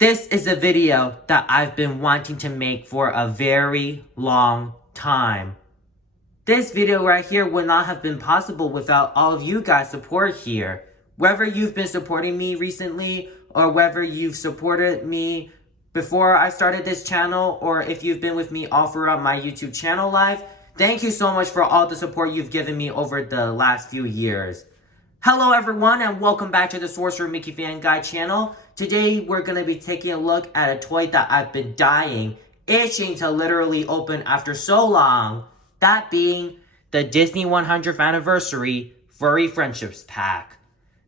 This is a video that I've been wanting to make for a very long time. This video right here would not have been possible without all of you guys' support here. Whether you've been supporting me recently or whether you've supported me before I started this channel or if you've been with me all throughout my YouTube channel life, thank you so much for all the support you've given me over the last few years. Hello everyone and welcome back to the Sorcerer Mickey Fan Guide channel. Today we're going to be taking a look at a toy that I've been itching to literally open after so long. That being the Disney 100th Anniversary Furry Friendships pack.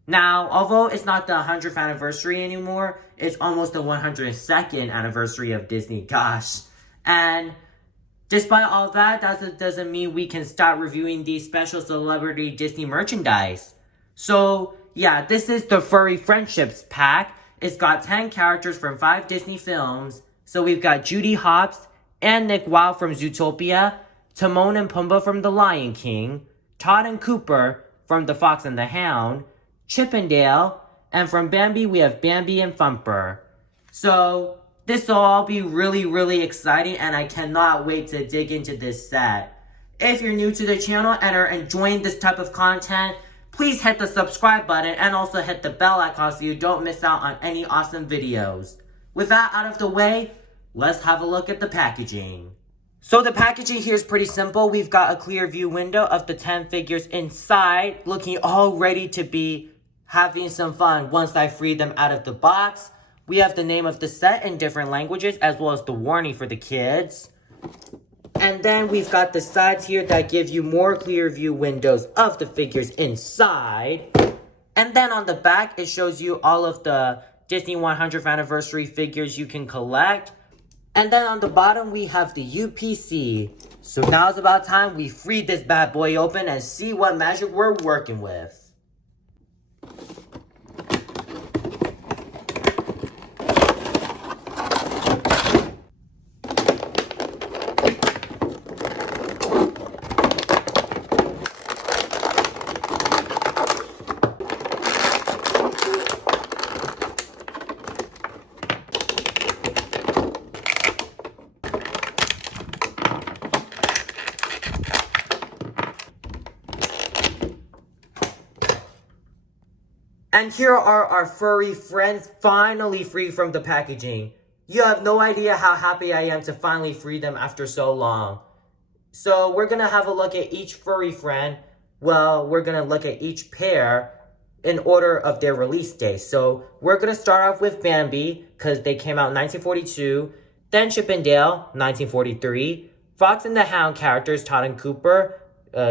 Now, although it's not the 100th anniversary anymore, it's almost the 102nd anniversary of Disney, gosh. And despite all that, doesn't mean we can stop reviewing these special celebrity Disney merchandise. So, yeah, this is the Furry Friendships pack. It's got 10 characters from 5 Disney films. So we've got Judy Hopps and Nick Wilde from Zootopia, Timon and Pumbaa from The Lion King, Todd and Cooper from The Fox and the Hound, Chip and Dale, and from Bambi we have Bambi and Thumper. So this will all be really exciting and I cannot wait to dig into this set. If you're new to the channel and are enjoying this type of content, please hit the subscribe button and also hit the bell icon so you don't miss out on any awesome videos. With that out of the way, let's have a look at the packaging. So the packaging here is pretty simple. We've got a clear view window of the 10 figures inside, looking all ready to be having some fun once I free them out of the box. We have the name of the set in different languages as well as the warning for the kids. And then we've got the sides here that give you more clear view windows of the figures inside. And then on the back, it shows you all of the Disney 100th anniversary figures you can collect. And then on the bottom, we have the UPC. So now it's about time we free this bad boy open and see what magic we're working with. And here are our furry friends finally free from the packaging. You have no idea how happy I am to finally free them after so long. So we're going to have a look at each furry friend. Well, we're going to look at each pair in order of their release date. So we're going to start off with Bambi because they came out in 1942. Then Chip and Dale, 1943. Fox and the Hound characters, Todd and Cooper,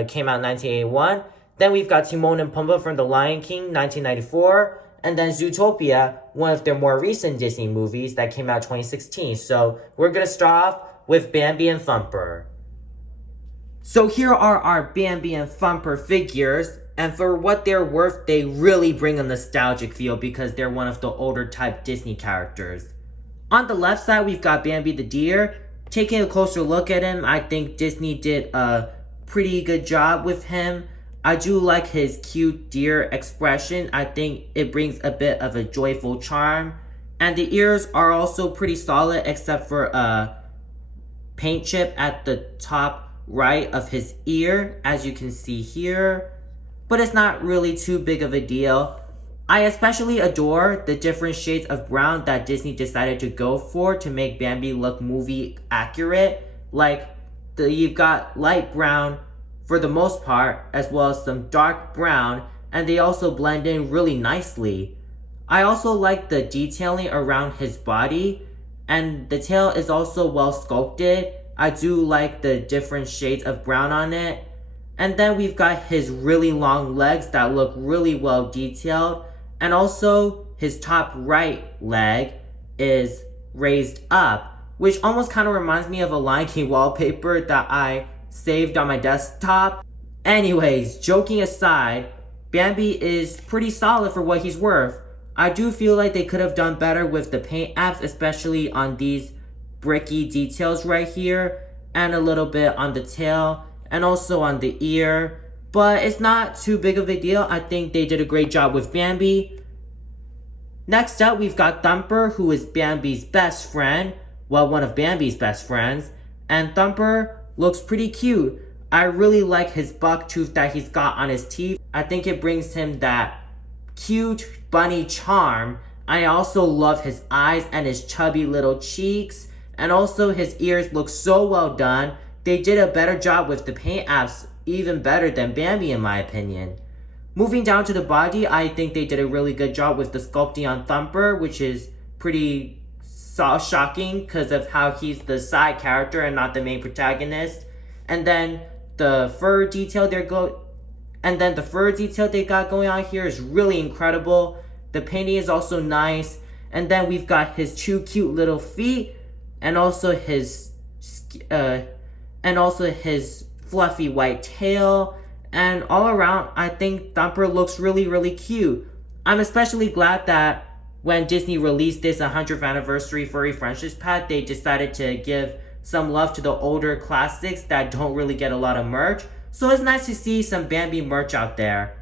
came out in 1981. Then we've got Timon and Pumbaa from The Lion King, 1994. And then Zootopia, one of their more recent Disney movies that came out 2016. So we're going to start off with Bambi and Thumper. So here are our Bambi and Thumper figures. And for what they're worth, they really bring a nostalgic feel because they're one of the older type Disney characters. On the left side, we've got Bambi the deer. Taking a closer look at him, I think Disney did a pretty good job with him. I do like his cute deer expression. I think it brings a bit of a joyful charm. And the ears are also pretty solid except for a paint chip at the top right of his ear, as you can see here. But it's not really too big of a deal. I especially adore the different shades of brown that Disney decided to go for to make Bambi look movie accurate. Like, you've got light brown for the most part, as well as some dark brown, and they also blend in really nicely. I also like the detailing around his body, and the tail is also well sculpted. I do like the different shades of brown on it. And then we've got his really long legs that look really well detailed, and also his top right leg is raised up, which almost kind of reminds me of a Lion King wallpaper that I saved on my desktop. Anyways, joking aside, Bambi is pretty solid for what he's worth. I do feel like they could have done better with the paint apps, especially on these bricky details right here, and a little bit on the tail, and also on the ear. But it's not too big of a deal. I think they did a great job with Bambi. Next up, we've got Thumper, who is Bambi's best friend. Well, one of Bambi's best friends. And Thumper looks pretty cute. I really like his buck tooth that he's got on his teeth. I think it brings him that cute bunny charm. I also love his eyes and his chubby little cheeks. And also his ears look so well done. They did a better job with the paint apps, even better than Bambi in my opinion. Moving down to the body, I think they did a really good job with the sculpting on Thumper, which is pretty shocking because of how he's the side character and not the main protagonist. And then the fur detail they got going on here is really incredible. The painting is also nice. And then we've got his two cute little feet and also his fluffy white tail. And all around, I think Thumper looks really, really cute. I'm especially glad that when Disney released this 100th anniversary Furry Friendships pack, they decided to give some love to the older classics that don't really get a lot of merch. So it's nice to see some Bambi merch out there.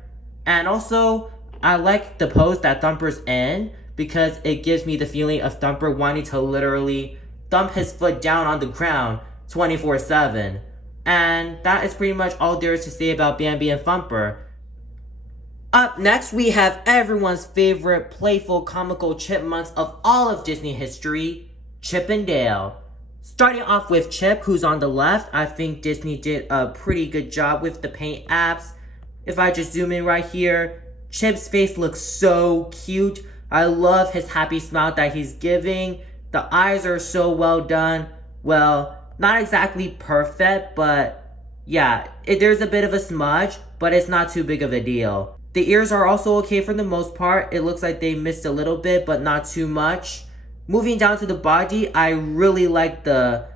And also, I like the pose that Thumper's in because it gives me the feeling of Thumper wanting to literally thump his foot down on the ground 24/7. And that is pretty much all there is to say about Bambi and Thumper. Up next, we have everyone's favorite playful comical chipmunks of all of Disney history, Chip and Dale. Starting off with Chip, who's on the left, I think Disney did a pretty good job with the paint apps. If I just zoom in right here, Chip's face looks so cute. I love his happy smile that he's giving. The eyes are so well done. Well, not exactly perfect, but yeah, there's a bit of a smudge, but it's not too big of a deal. The ears are also okay for the most part. It looks like they missed a little bit, but not too much. Moving down to the body, I really like the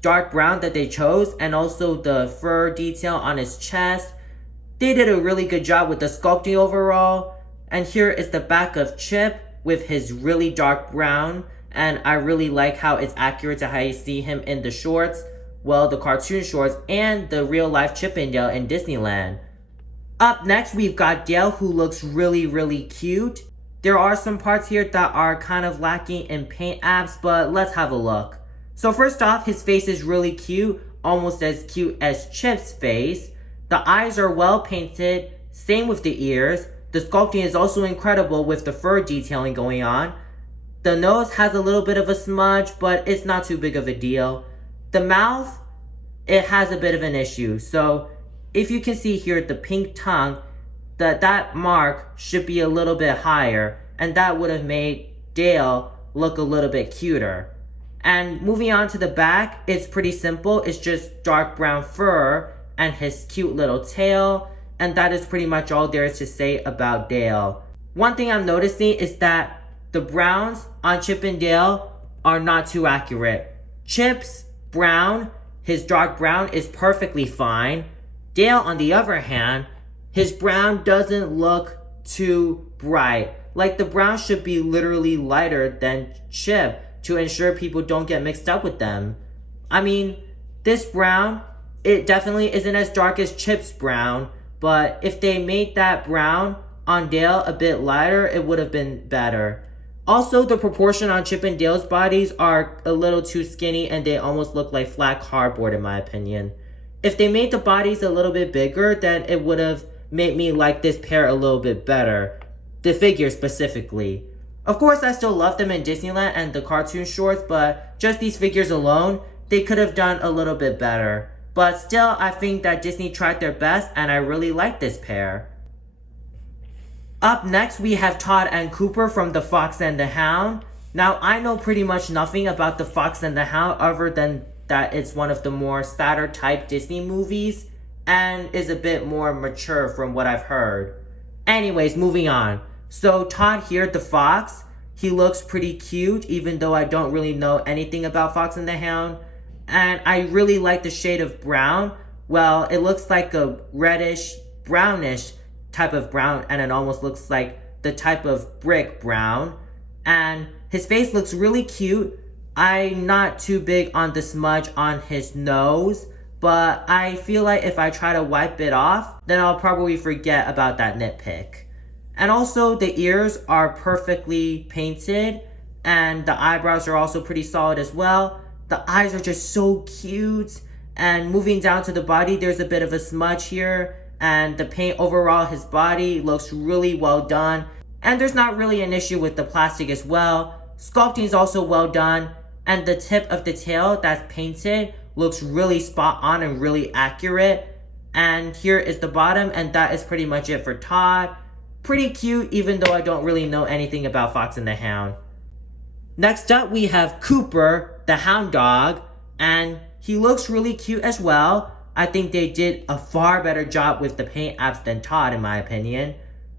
dark brown that they chose and also the fur detail on his chest. They did a really good job with the sculpting overall. And here is the back of Chip with his really dark brown. And I really like how it's accurate to how you see him in the shorts, well, the cartoon shorts, and the real life Chip and Dale in Disneyland. Up next, we've got Dale, who looks really, really cute. There are some parts here that are kind of lacking in paint apps, but let's have a look. So first off, his face is really cute, almost as cute as Chip's face. The eyes are well painted, same with the ears. The sculpting is also incredible with the fur detailing going on. The nose has a little bit of a smudge, but it's not too big of a deal. The mouth, it has a bit of an issue. So if you can see here, the pink tongue, that mark should be a little bit higher, and that would have made Dale look a little bit cuter. And moving on to the back, it's pretty simple. It's just dark brown fur and his cute little tail, and that is pretty much all there is to say about Dale. One thing I'm noticing is that the browns on Chip and Dale are not too accurate. Chip's brown, his dark brown, is perfectly fine. Dale, on the other hand, his brown doesn't look too bright. Like, the brown should be literally lighter than Chip to ensure people don't get mixed up with them. I mean, this brown, it definitely isn't as dark as Chip's brown, but if they made that brown on Dale a bit lighter, it would have been better. Also, the proportion on Chip and Dale's bodies are a little too skinny and they almost look like flat cardboard in my opinion. If they made the bodies a little bit bigger, then it would have made me like this pair a little bit better. The figure specifically. Of course, I still love them in Disneyland and the cartoon shorts, but just these figures alone, they could have done a little bit better. But still, I think that Disney tried their best and I really like this pair. Up next, we have Todd and Cooper from The Fox and the Hound. Now, I know pretty much nothing about The Fox and the Hound other than that it's one of the more sadder type Disney movies and is a bit more mature from what I've heard. Anyways, moving on. So Todd here, the fox, he looks pretty cute even though I don't really know anything about Fox and the Hound. And I really like the shade of brown. Well, it looks like a reddish, brownish type of brown, and it almost looks like the type of brick brown. And his face looks really cute. I'm not too big on the smudge on his nose, but I feel like if I try to wipe it off, then I'll probably forget about that nitpick. And also the ears are perfectly painted, and the eyebrows are also pretty solid as well. The eyes are just so cute. And moving down to the body, there's a bit of a smudge here, and the paint overall, his body looks really well done. And there's not really an issue with the plastic as well. Sculpting is also well done, and the tip of the tail that's painted looks really spot on and really accurate. And here is the bottom, and that is pretty much it for Todd. Pretty cute, even though I don't really know anything about Fox and the Hound. Next up, we have Cooper, the hound dog, and he looks really cute as well. I think they did a far better job with the paint apps than Todd, in my opinion.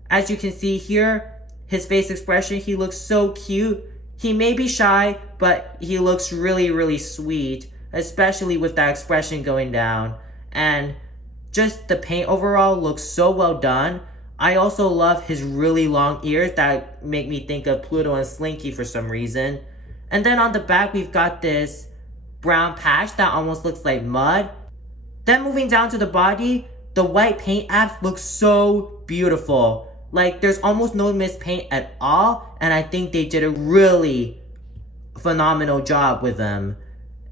As you can see here, his face expression, he looks so cute. He may be shy, but he looks really, really sweet, especially with that expression going down. And just the paint overall looks so well done. I also love his really long ears that make me think of Pluto and Slinky for some reason. And then on the back, we've got this brown patch that almost looks like mud. Then moving down to the body, the white paint apps look so beautiful. Like, there's almost no missed paint at all, and I think they did a really phenomenal job with them.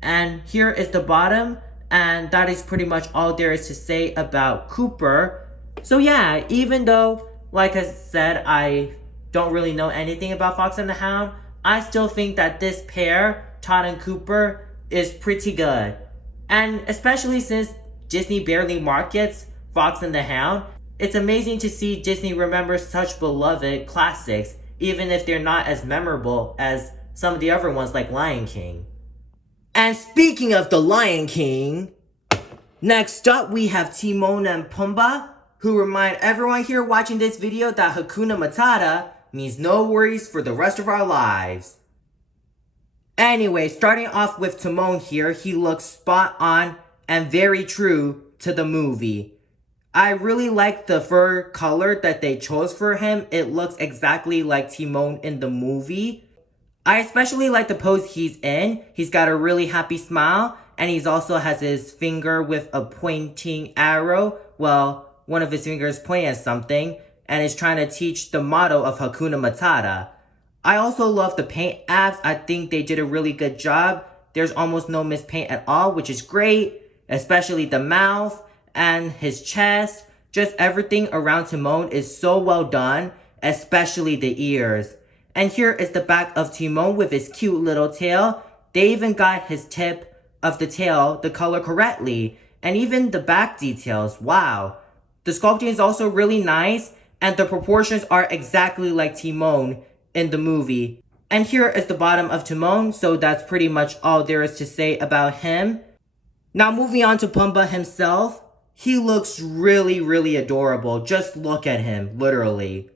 And here is the bottom, and that is pretty much all there is to say about Cooper. So yeah, even though, like I said, I don't really know anything about Fox and the Hound, I still think that this pair, Todd and Cooper, is pretty good. And especially since Disney barely markets Fox and the Hound, it's amazing to see Disney remember such beloved classics, even if they're not as memorable as some of the other ones like Lion King. And speaking of the Lion King, next up we have Timon and Pumbaa, who remind everyone here watching this video that Hakuna Matata means no worries for the rest of our lives. Anyway, starting off with Timon here, he looks spot on and very true to the movie. I really like the fur color that they chose for him. It looks exactly like Timon in the movie. I especially like the pose he's in. He's got a really happy smile, and he also has his finger with a pointing arrow. Well, one of his fingers pointing at something, and is trying to teach the motto of Hakuna Matata. I also love the paint apps. I think they did a really good job. There's almost no missed paint at all, which is great, especially the mouth and his chest. Just everything around Timon is so well done, especially the ears. And here is the back of Timon with his cute little tail. They even got his tip of the tail the color correctly, and even the back details. Wow. The sculpting is also really nice, and the proportions are exactly like Timon in the movie. And here is the bottom of Timon, so that's pretty much all there is to say about him. Now moving on to Pumbaa himself, he looks really, really adorable. Just look at him, literally.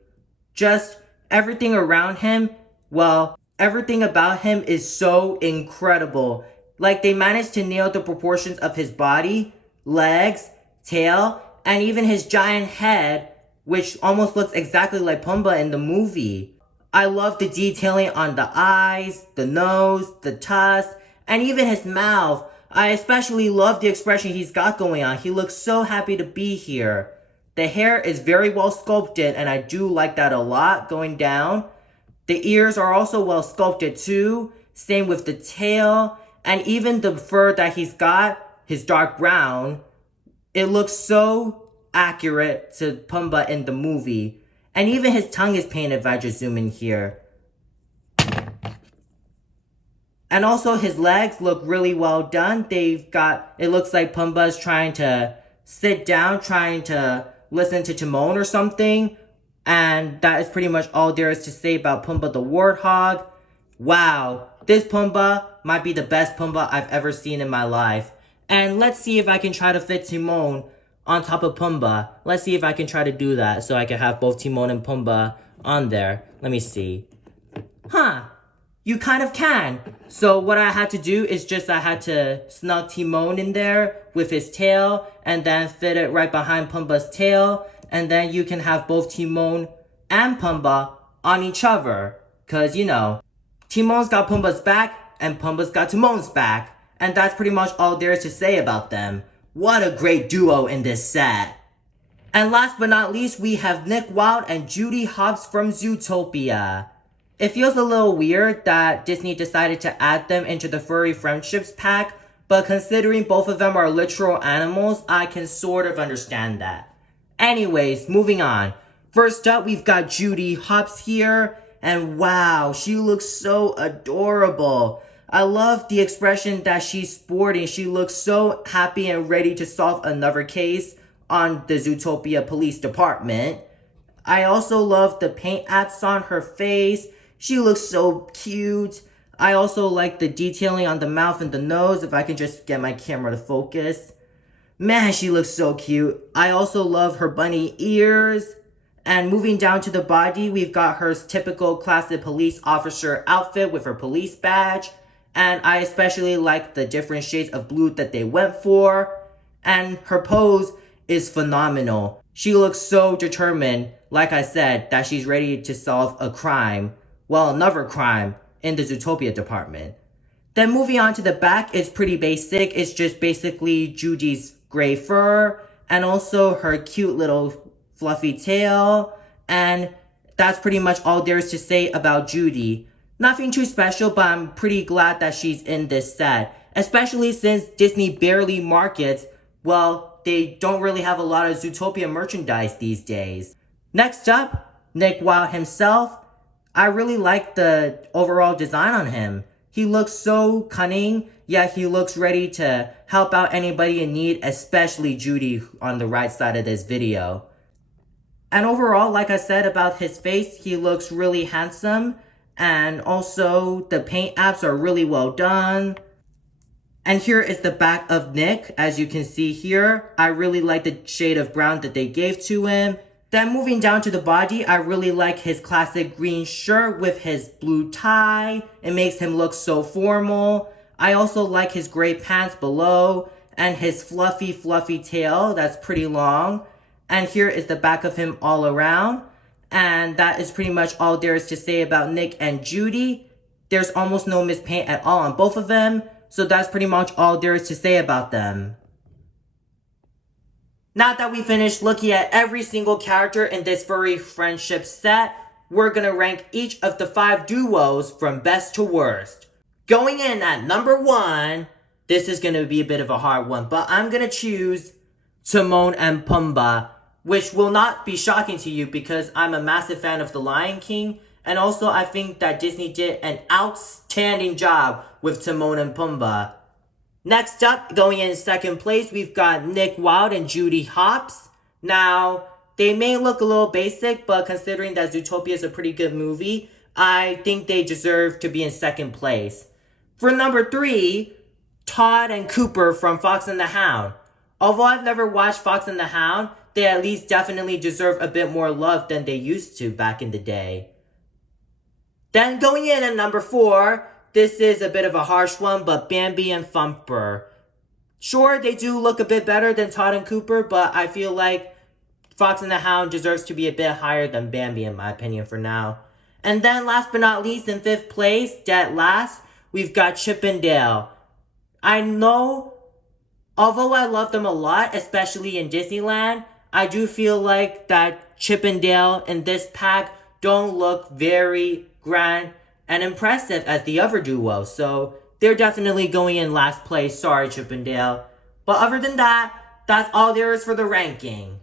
Just everything around him, well, everything about him is so incredible. Like, they managed to nail the proportions of his body, legs, tail, and even his giant head, which almost looks exactly like Pumbaa in the movie. I love the detailing on the eyes, the nose, the tusks, and even his mouth. I especially love the expression he's got going on. He looks so happy to be here. The hair is very well sculpted, and I do like that a lot going down. The ears are also well sculpted too. Same with the tail, and even the fur that he's got, his dark brown. It looks so accurate to Pumbaa in the movie. And even his tongue is painted if I just zoom in here. And also his legs look really well done. It looks like Pumbaa's trying to sit down, trying to listen to Timon or something. And that is pretty much all there is to say about Pumbaa the Warthog. Wow, this Pumbaa might be the best Pumbaa I've ever seen in my life. And let's see if I can try to fit Timon on top of Pumbaa. Let's see if I can try to do that so I can have both Timon and Pumbaa on there. Let me see. Huh, you kind of can. So what I had to do is I had to snug Timon in there with his tail and then fit it right behind Pumbaa's tail. And then you can have both Timon and Pumbaa on each other. Cause you know, Timon's got Pumbaa's back and Pumbaa's got Timon's back. And that's pretty much all there is to say about them. What a great duo in this set. And last but not least, we have Nick Wilde and Judy Hopps from Zootopia. It feels a little weird that Disney decided to add them into the Furry Friendships pack, but considering both of them are literal animals, I can sort of understand that. Anyways, moving on. First up, we've got Judy Hopps here, and wow, she looks so adorable. I love the expression that she's sporting. She looks so happy and ready to solve another case on the Zootopia Police Department. I also love the paint apps on her face. She looks so cute. I also like the detailing on the mouth and the nose, if I can just get my camera to focus. Man, she looks so cute. I also love her bunny ears. And moving down to the body, we've got her typical classic police officer outfit with her police badge. And I especially like the different shades of blue that they went for. And her pose is phenomenal. She looks so determined, like I said, that she's ready to solve a crime. Well, another crime in the Zootopia department. Then moving on to the back, it's pretty basic. It's just basically Judy's gray fur and also her cute little fluffy tail. And that's pretty much all there is to say about Judy. Nothing too special, but I'm pretty glad that she's in this set. Especially since Disney barely markets, well, they don't really have a lot of Zootopia merchandise these days. Next up, Nick Wilde himself. I really like the overall design on him. He looks so cunning, yet he looks ready to help out anybody in need, especially Judy on the right side of this video. And overall, like I said about his face, he looks really handsome. And also, the paint apps are really well done. And here is the back of Nick, as you can see here. I really like the shade of brown that they gave to him. Then moving down to the body, I really like his classic green shirt with his blue tie. It makes him look so formal. I also like his gray pants below and his fluffy tail that's pretty long. And here is the back of him all around. And that is pretty much all there is to say about Nick and Judy. There's almost no mispaint at all on both of them. So that's pretty much all there is to say about them. Now that we finished looking at every single character in this Furry Friendship set, we're gonna rank each of the 5 duos from best to worst. Going in at number 1, this is gonna be a bit of a hard one, but I'm gonna choose Timon and Pumbaa, which will not be shocking to you because I'm a massive fan of The Lion King, and also I think that Disney did an outstanding job with Timon and Pumbaa. Next up, going in second place, we've got Nick Wilde and Judy Hopps. Now, they may look a little basic, but considering that Zootopia is a pretty good movie, I think they deserve to be in second place. For number 3, Todd and Cooper from Fox and the Hound. Although I've never watched Fox and the Hound, they at least definitely deserve a bit more love than they used to back in the day. Then going in at number 4, this is a bit of a harsh one, but Bambi and Thumper. Sure, they do look a bit better than Todd and Cooper, but I feel like Fox and the Hound deserves to be a bit higher than Bambi in my opinion for now. And then last but not least, in 5th place, dead last, we've got Chip and Dale. I know, although I love them a lot, especially in Disneyland, I do feel like that Chip and Dale in this pack don't look very grand and impressive as the other duo, so they're definitely going in last place. Sorry, Chip and Dale. But other than that, that's all there is for the ranking.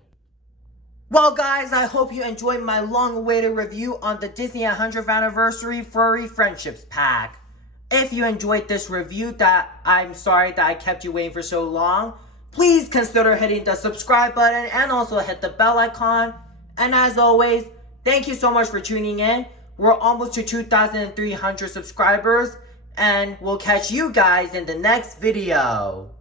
Well guys, I hope you enjoyed my long-awaited review on the Disney 100th Anniversary Furry Friendships pack. If you enjoyed this review, I'm sorry that I kept you waiting for so long, please consider hitting the subscribe button and also hit the bell icon. And as always, thank you so much for tuning in. We're almost to 2,300 subscribers, and we'll catch you guys in the next video.